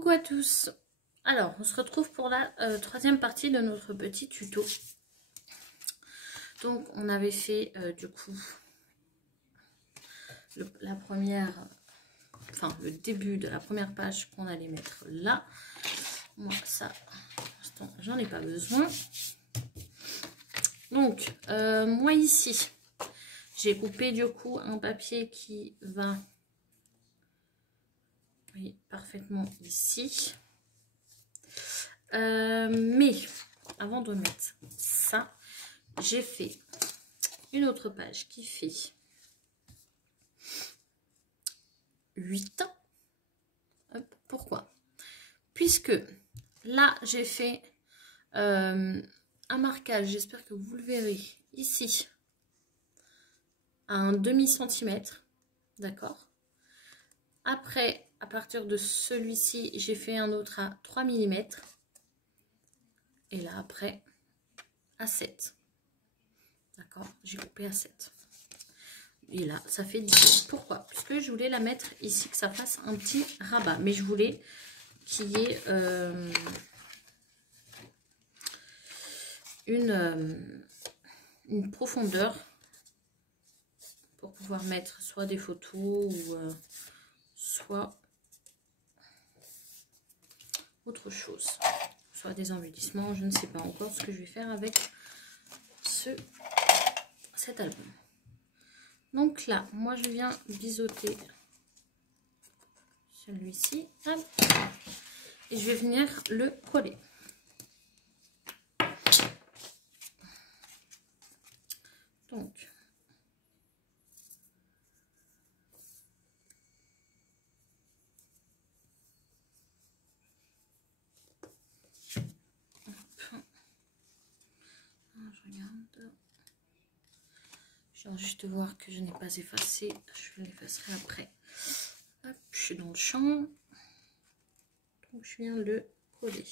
Coucou à tous. Alors, on se retrouve pour la troisième partie de notre petit tuto. Donc, on avait fait du coup la première, enfin le début de la première page qu'on allait mettre là. Moi, ça, j'en ai pas besoin. Donc, moi ici, j'ai coupé du coup un papier qui va, oui, parfaitement ici. Mais avant de mettre ça, j'ai fait une autre page qui fait 8. Hop, pourquoi? Puisque là, j'ai fait un marquage, j'espère que vous le verrez ici, à un demi-centimètre, d'accord? Après, à partir de celui-ci, j'ai fait un autre à 3 mm. Et là, après, à 7. D'accord? J'ai coupé à 7. Et là, ça fait 10. Pourquoi? Parce que je voulais la mettre ici, que ça fasse un petit rabat. Mais je voulais qu'il y ait une profondeur pour pouvoir mettre soit des photos ou soit autre chose. Soit des embellissements. Je ne sais pas encore ce que je vais faire avec cet album. Donc là, moi je viens biseauter celui-ci. Et je vais venir le coller. Donc, je regarde. Je viens juste voir que je n'ai pas effacé. Je l'effacerai après. Hop, je suis dans le champ. Donc, je viens le coller.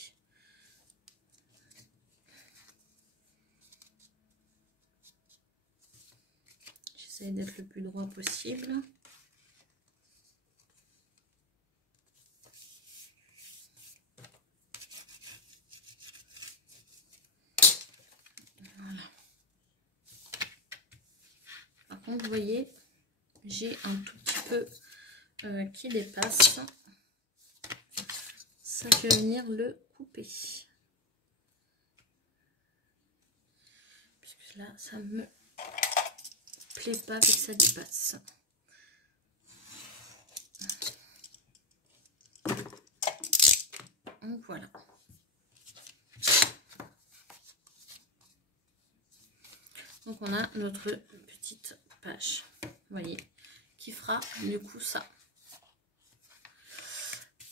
J'essaie d'être le plus droit possible. Voilà. Par contre, vous voyez, j'ai un tout petit peu qui dépasse. Ça, je vais venir le couper. Puisque là, ça me plaît pas que ça dépasse. Donc voilà. Donc on a notre petite page, vous voyez, qui fera du coup ça.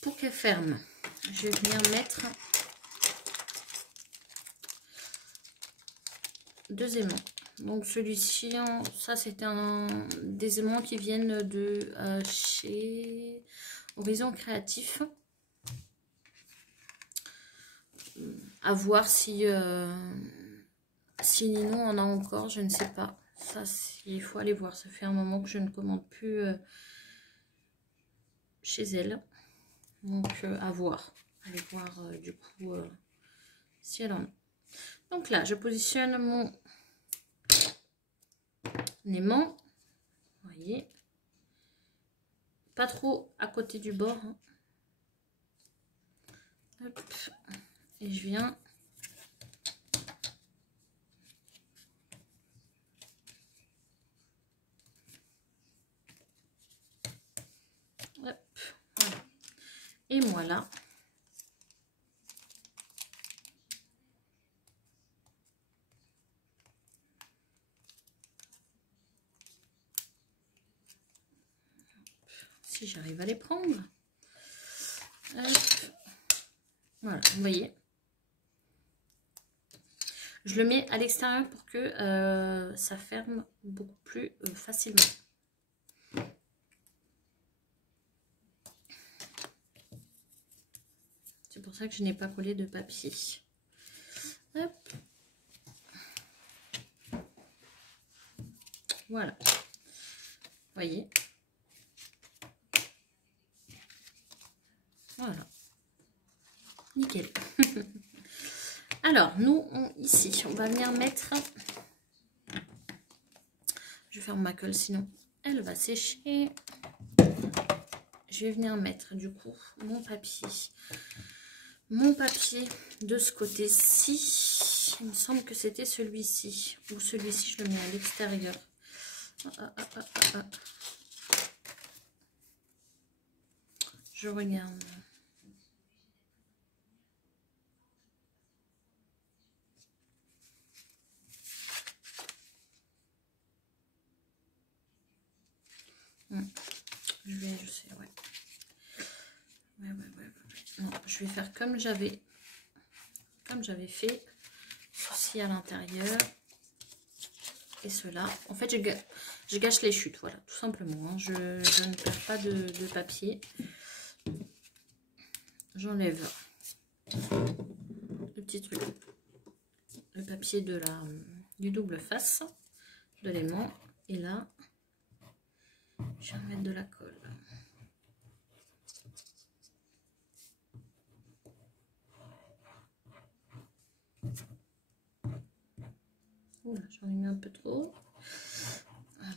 Pour qu'elle ferme, je vais venir mettre 2 aimants. Donc celui-ci, ça c'était des aimants qui viennent de chez Horizon Créatif. À voir si Nino en a encore, je ne sais pas. Ça, il faut aller voir. Ça fait un moment que je ne commande plus chez elle. Donc, à voir. Allez voir du coup si elle en a. Donc là, je positionne mon aimant. Vous voyez. Pas trop à côté du bord. Hein. Hop. Et je viens... Hop. Voilà. Et voilà. Si j'arrive à les prendre. Hop. Voilà, vous voyez. Je le mets à l'extérieur pour que ça ferme beaucoup plus facilement. C'est pour ça que je n'ai pas collé de papier. Hop. Voilà. Vous voyez. Voilà. Nickel. Alors, nous, ici, on va venir mettre... Je vais faire ma colle, sinon elle va sécher. Je vais venir mettre, du coup, mon papier. Mon papier de ce côté-ci. Il me semble que c'était celui-ci. Ou celui-ci, je le mets à l'extérieur. Je regarde. Je sais, ouais. Ouais. Non, je vais faire comme j'avais fait. Ceci à l'intérieur. Et cela. En fait, je gâche les chutes, voilà, tout simplement. Hein. Je ne perds pas de papier. J'enlève le petit truc, le papier du double face de l'aimant. Et là, je vais remettre de la colle. Oula, j'en ai mis un peu trop. Voilà.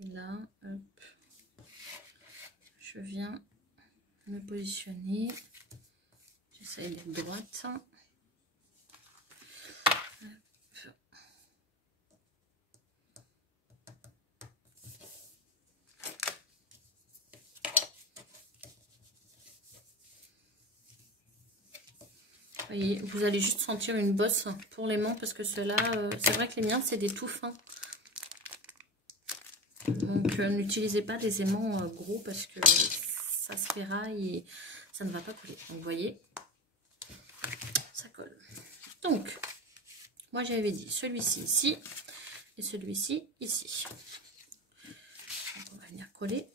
Et là, hop, je viens me positionner. J'essaye d'être droite. Voyez, vous allez juste sentir une bosse pour l'aimant parce que ceux-là, c'est vrai que les miens, c'est des tout fins. Donc, n'utilisez pas des aimants gros parce que ça se ferraille et ça ne va pas coller. Donc, vous voyez, ça colle. Donc, moi, j'avais dit celui-ci ici et celui-ci ici. Donc, on va venir coller.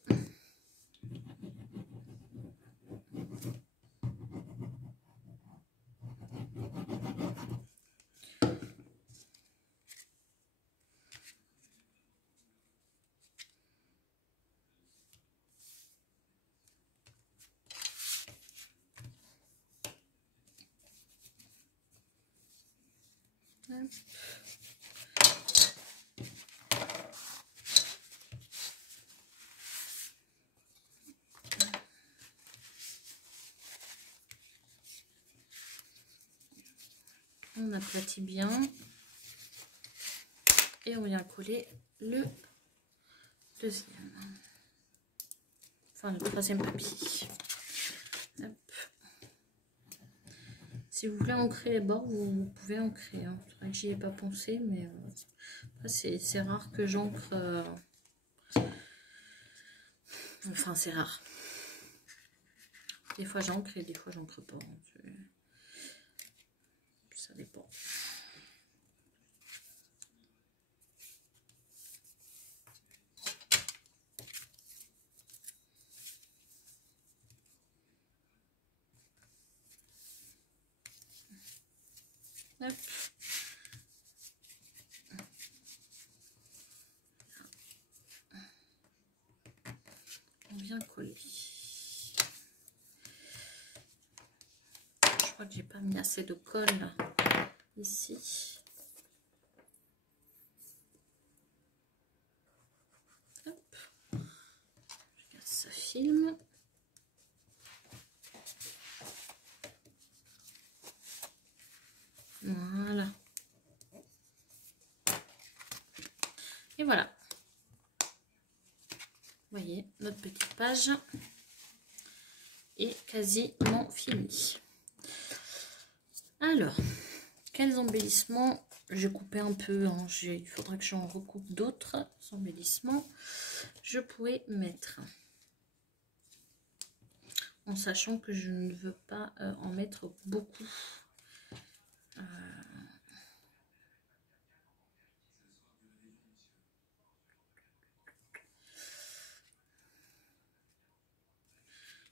On aplatit bien et on vient coller le deuxième, enfin le troisième papier. Hop. Si vous voulez ancrer les bords, vous pouvez ancrer. Hein. C'est vrai que j'y ai pas pensé, mais c'est rare que j'ancre. Enfin, c'est rare. Des fois j'ancre et des fois j'ancre pas. Ça dépend. Hop. On vient coller. Je crois que j'ai pas mis assez de colle ici. Hop. Je regarde si ça filme. Voilà. Et voilà. Vous voyez, notre petite page est quasiment finie. Alors, quels embellissements? J'ai coupé un peu, hein, il faudra que j'en recoupe d'autres embellissements. Je pourrais mettre, en sachant que je ne veux pas en mettre beaucoup.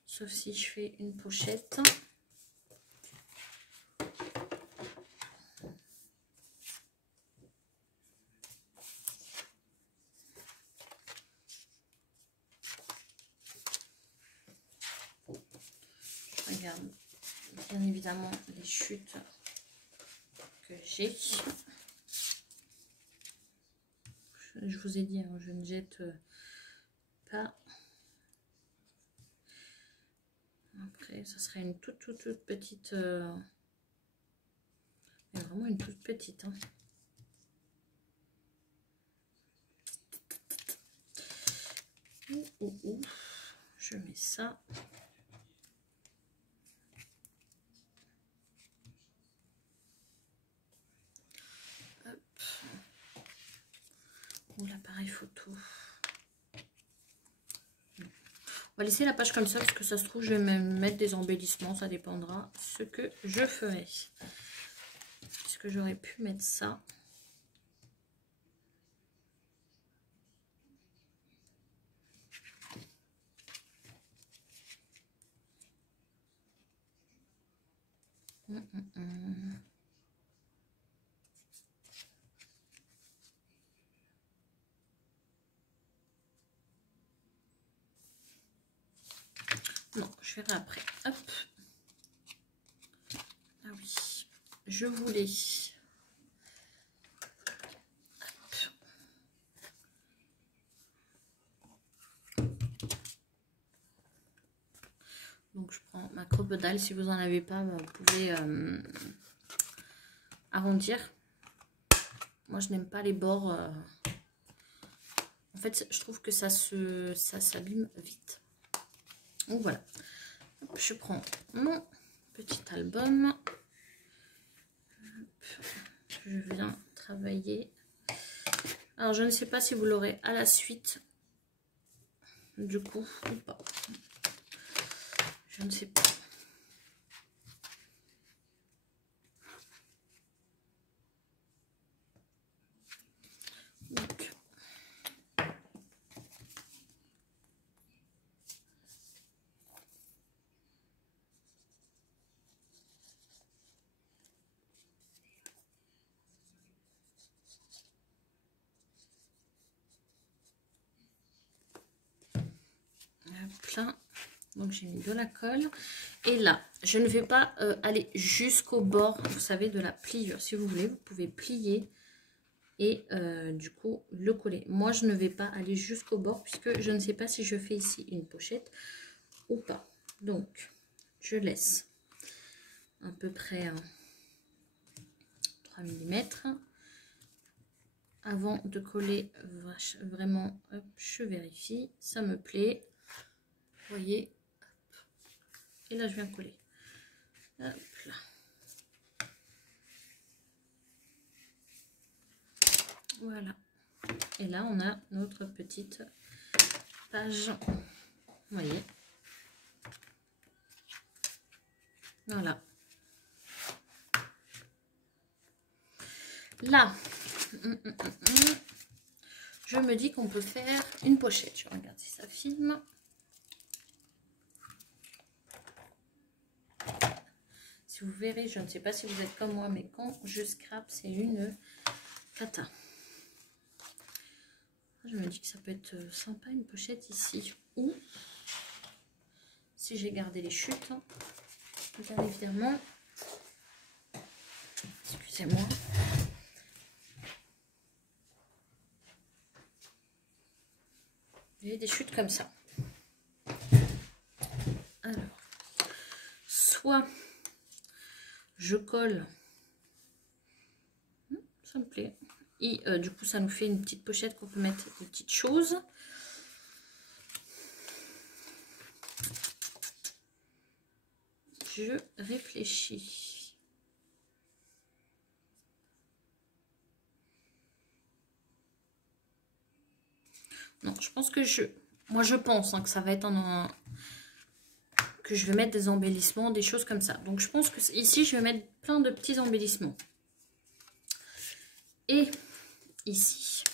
Sauf si je fais une pochette. regarde bien évidemment les chutes que j'ai. Je vous ai dit, hein, je ne jette pas. Après, ça serait une toute petite... mais vraiment une toute petite. Hein. Je mets ça. Hop. Ou l'appareil photo. On va laisser la page comme ça parce que ça se trouve je vais même mettre des embellissements, ça dépendra ce que je ferai. Est-ce que j'aurais pu mettre ça? Non, je verrai après. Hop. Ah oui, je voulais. Donc je prends ma crocodile, si vous n'en avez pas, vous pouvez arrondir. Moi je n'aime pas les bords. En fait je trouve que ça s'abîme vite. Donc voilà. Hop, je prends mon petit album. Hop, je viens travailler. Alors je ne sais pas si vous l'aurez à la suite. Du coup, ou pas. Je ne sais pas. Donc, plein. Donc j'ai mis de la colle. Et là, je ne vais pas aller jusqu'au bord, vous savez, de la pliure. Si vous voulez, vous pouvez plier et du coup le coller. Moi, je ne vais pas aller jusqu'au bord puisque je ne sais pas si je fais ici une pochette ou pas. Donc, je laisse à peu près 3 mm. Avant de coller, vraiment, hop, je vérifie, ça me plaît. Vous voyez, et là je viens coller. Hop là. Voilà. Et là on a notre petite page. Vous voyez. Voilà. Là, je me dis qu'on peut faire une pochette. Je regarde si ça filme. Si vous verrez, je ne sais pas si vous êtes comme moi, mais quand je scrape, c'est une cata. Je me dis que ça peut être sympa une pochette ici. Ou si j'ai gardé les chutes, bien évidemment. Excusez-moi. J'ai des chutes comme ça. Alors, soit je colle, ça me plaît, et du coup ça nous fait une petite pochette qu'on peut mettre des petites choses. Je réfléchis. Non, je pense que moi je pense hein, que ça va être que je vais mettre des embellissements, des choses comme ça. Donc je pense que ici je vais mettre plein de petits embellissements. Et ici,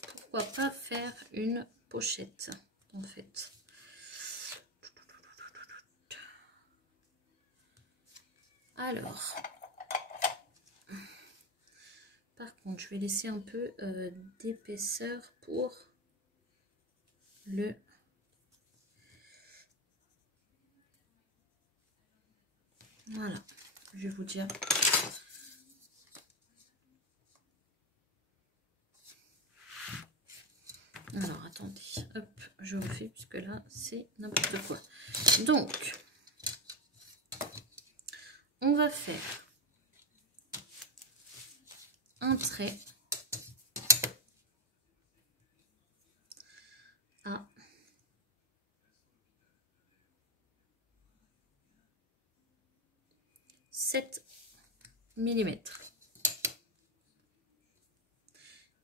pourquoi pas faire une pochette en fait. Alors, par contre, je vais laisser un peu d'épaisseur pour le Voilà, je vais vous dire. Alors, attendez, hop, je refais, puisque là, c'est n'importe quoi. Donc, on va faire un trait à 7 mm.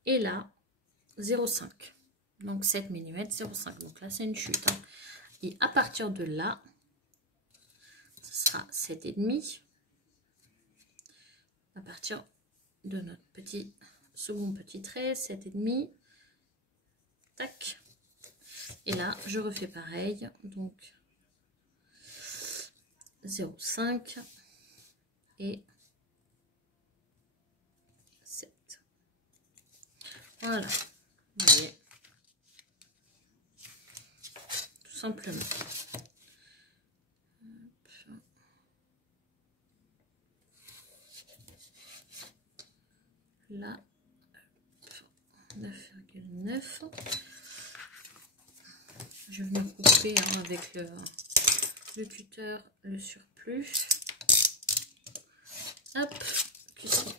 Et là, 0,5. Donc 7 mm, 0,5. Donc là, c'est une chute. Hein. Et à partir de là, ce sera 7,5. À partir de notre second petit trait, 7,5. Tac. Et là, je refais pareil. Donc 0,5 et 7. Voilà. Vous voyez. Tout simplement. Là, 9,9. Je vais venir couper hein, avec le tuteur le surplus. Hop,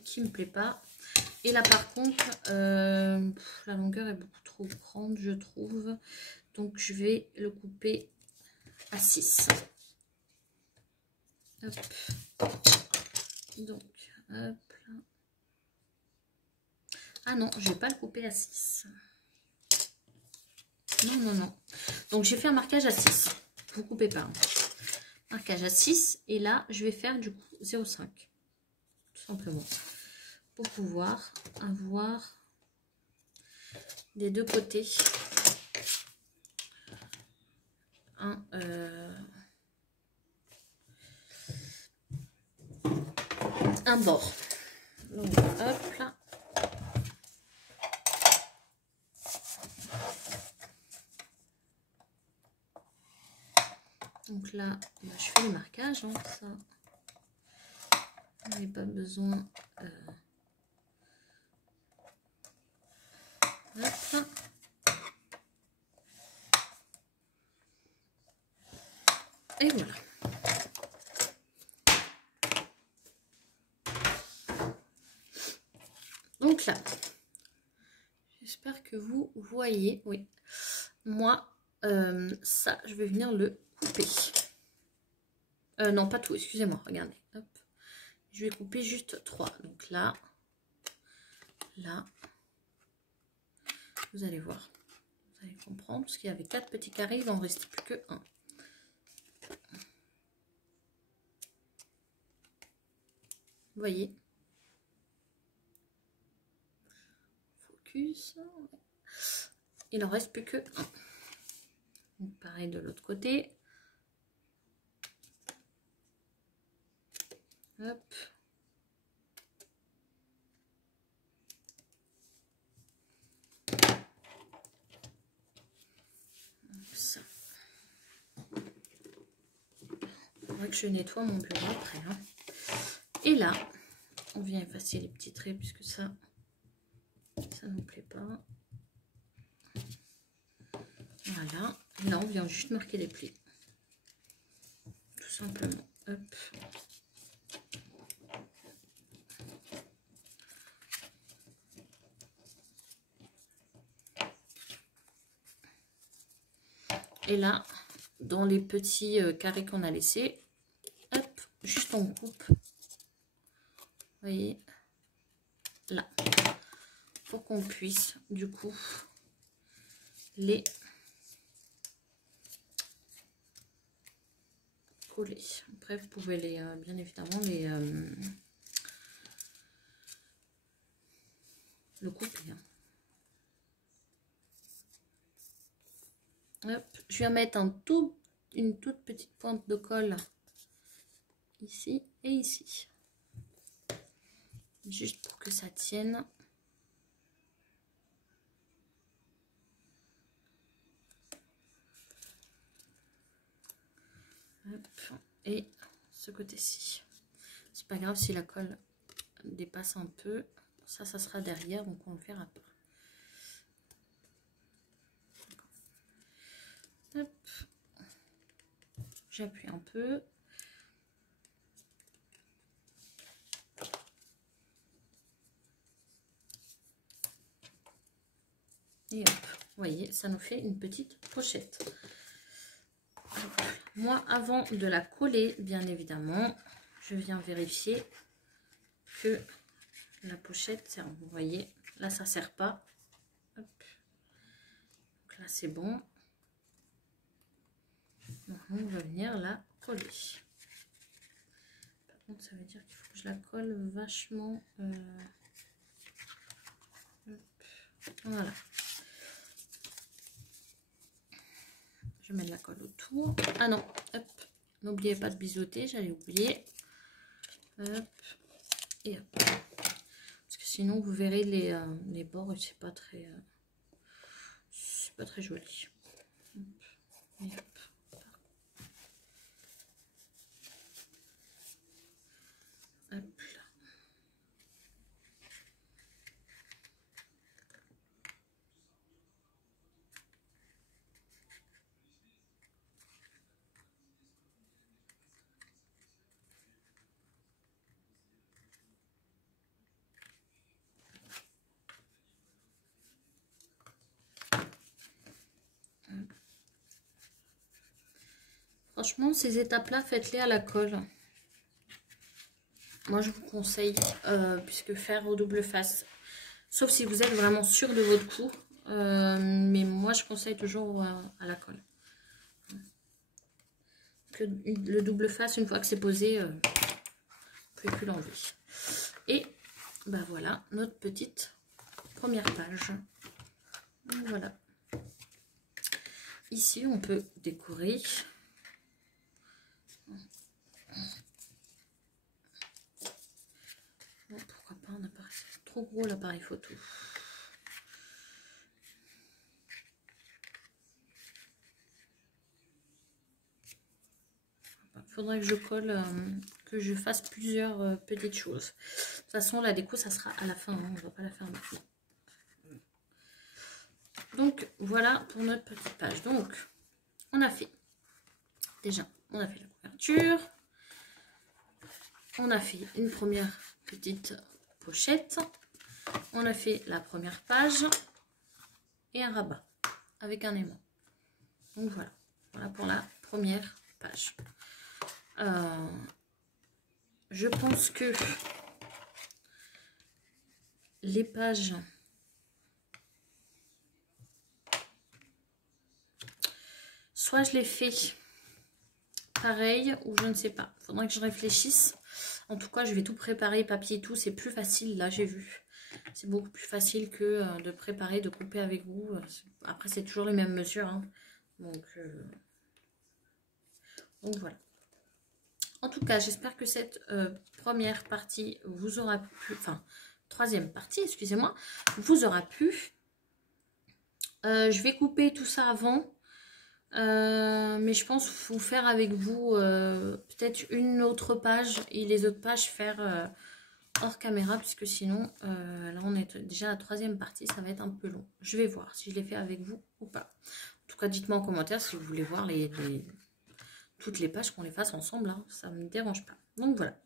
qui me plaît pas. Et là par contre, la longueur est beaucoup trop grande, je trouve. Donc je vais le couper à 6. Hop. Donc, hop là. Ah non, je vais pas le couper à 6. Non, non, non. Donc j'ai fait un marquage à 6. Vous coupez pas. Hein. Marquage à 6. Et là, je vais faire du coup 0,5. Tout simplement. Pour pouvoir avoir des deux côtés un bord. Donc hop là. Donc là, bah, je fais le marquage, hein, ça. On n'a pas besoin. Hop. Et voilà. Donc là, j'espère que vous voyez. Oui. Moi, ça, je vais venir le couper. Non, pas tout, excusez-moi, regardez. Hop. Je vais couper juste 3. Donc là, là, vous allez voir. Vous allez comprendre, parce qu'il y avait 4 petits carrés, il n'en reste plus que 1. Vous voyez? Focus. Il n'en reste plus que 1. Donc pareil de l'autre côté. Hop. Ça. Il faudrait que je nettoie mon bureau après. Hein. Et là, on vient effacer les petits traits puisque ça ne nous plaît pas. Voilà. Et là, on vient juste marquer les plis. Tout simplement. Hop. Et là, dans les petits carrés qu'on a laissés, hop, juste on coupe. Vous voyez, là. Pour qu'on puisse, du coup, les coller. Après, vous pouvez les, bien évidemment, les le couper. Hein. Hop, je viens mettre une toute petite pointe de colle ici et ici. Juste pour que ça tienne. Hop, et ce côté-ci. C'est pas grave si la colle dépasse un peu. Ça sera derrière, donc on le verra pas. Hop. J'appuie un peu. Et hop, vous voyez, ça nous fait une petite pochette. Alors, moi, avant de la coller, bien évidemment, je viens vérifier que la pochette sert. Vous voyez, là, ça ne sert pas. Hop. Donc là, c'est bon. Donc, on va venir la coller. Par contre, ça veut dire qu'il faut que je la colle vachement. Voilà. Je mets de la colle autour. Ah non, hop. N'oubliez pas de biseauter, j'allais oublier. Hop. Et hop. Parce que sinon, vous verrez les bords, c'est pas très joli. Hop. Et hop. Hop là. Franchement, ces étapes-là, faites-les à la colle. Moi, je vous conseille, puisque faire au double face, sauf si vous êtes vraiment sûr de votre coup, mais moi, je conseille toujours à la colle. Que le double face, une fois que c'est posé, vous ne pouvez plus l'enlever. Et ben voilà, notre petite première page. Voilà. Ici, on peut décorer. Bon, pourquoi pas un appareil trop gros, l'appareil photo. Il faudrait que je colle, que je fasse plusieurs petites choses. De toute façon, la déco, ça sera à la fin. Hein, on ne va pas la faire maintenant. Donc, voilà pour notre petite page. Donc, on a fait, déjà, on a fait la couverture. On a fait une première petite pochette. On a fait la première page. Et un rabat avec un aimant. Donc, voilà. Voilà pour la première page. Je pense que les pages... Soit je les fais pareil ou je ne sais pas. Il faudrait que je réfléchisse. En tout cas, je vais tout préparer, papier et tout. C'est plus facile, là, j'ai vu. C'est beaucoup plus facile que de préparer, de couper avec vous. Après, c'est toujours les mêmes mesures. Hein. Donc voilà. En tout cas, j'espère que cette première partie vous aura plu. Enfin, troisième partie, excusez-moi, vous aura plu. Je vais couper tout ça avant. Mais je pense vous faire avec vous peut-être une autre page et les autres pages faire hors caméra, puisque sinon là on est déjà à la troisième partie, ça va être un peu long. Je vais voir si je les fais avec vous ou pas. En tout cas, dites-moi en commentaire si vous voulez voir toutes les pages, qu'on les fasse ensemble, hein, ça ne me dérange pas. Donc voilà,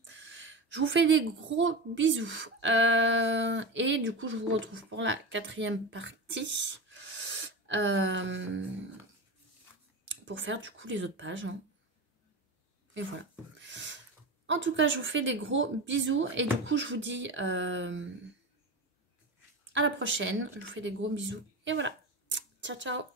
je vous fais des gros bisous et du coup je vous retrouve pour la quatrième partie. Pour faire du coup les autres pages. Hein. Et voilà. En tout cas, je vous fais des gros bisous. Et du coup, je vous dis à la prochaine. Je vous fais des gros bisous. Et voilà. Ciao, ciao.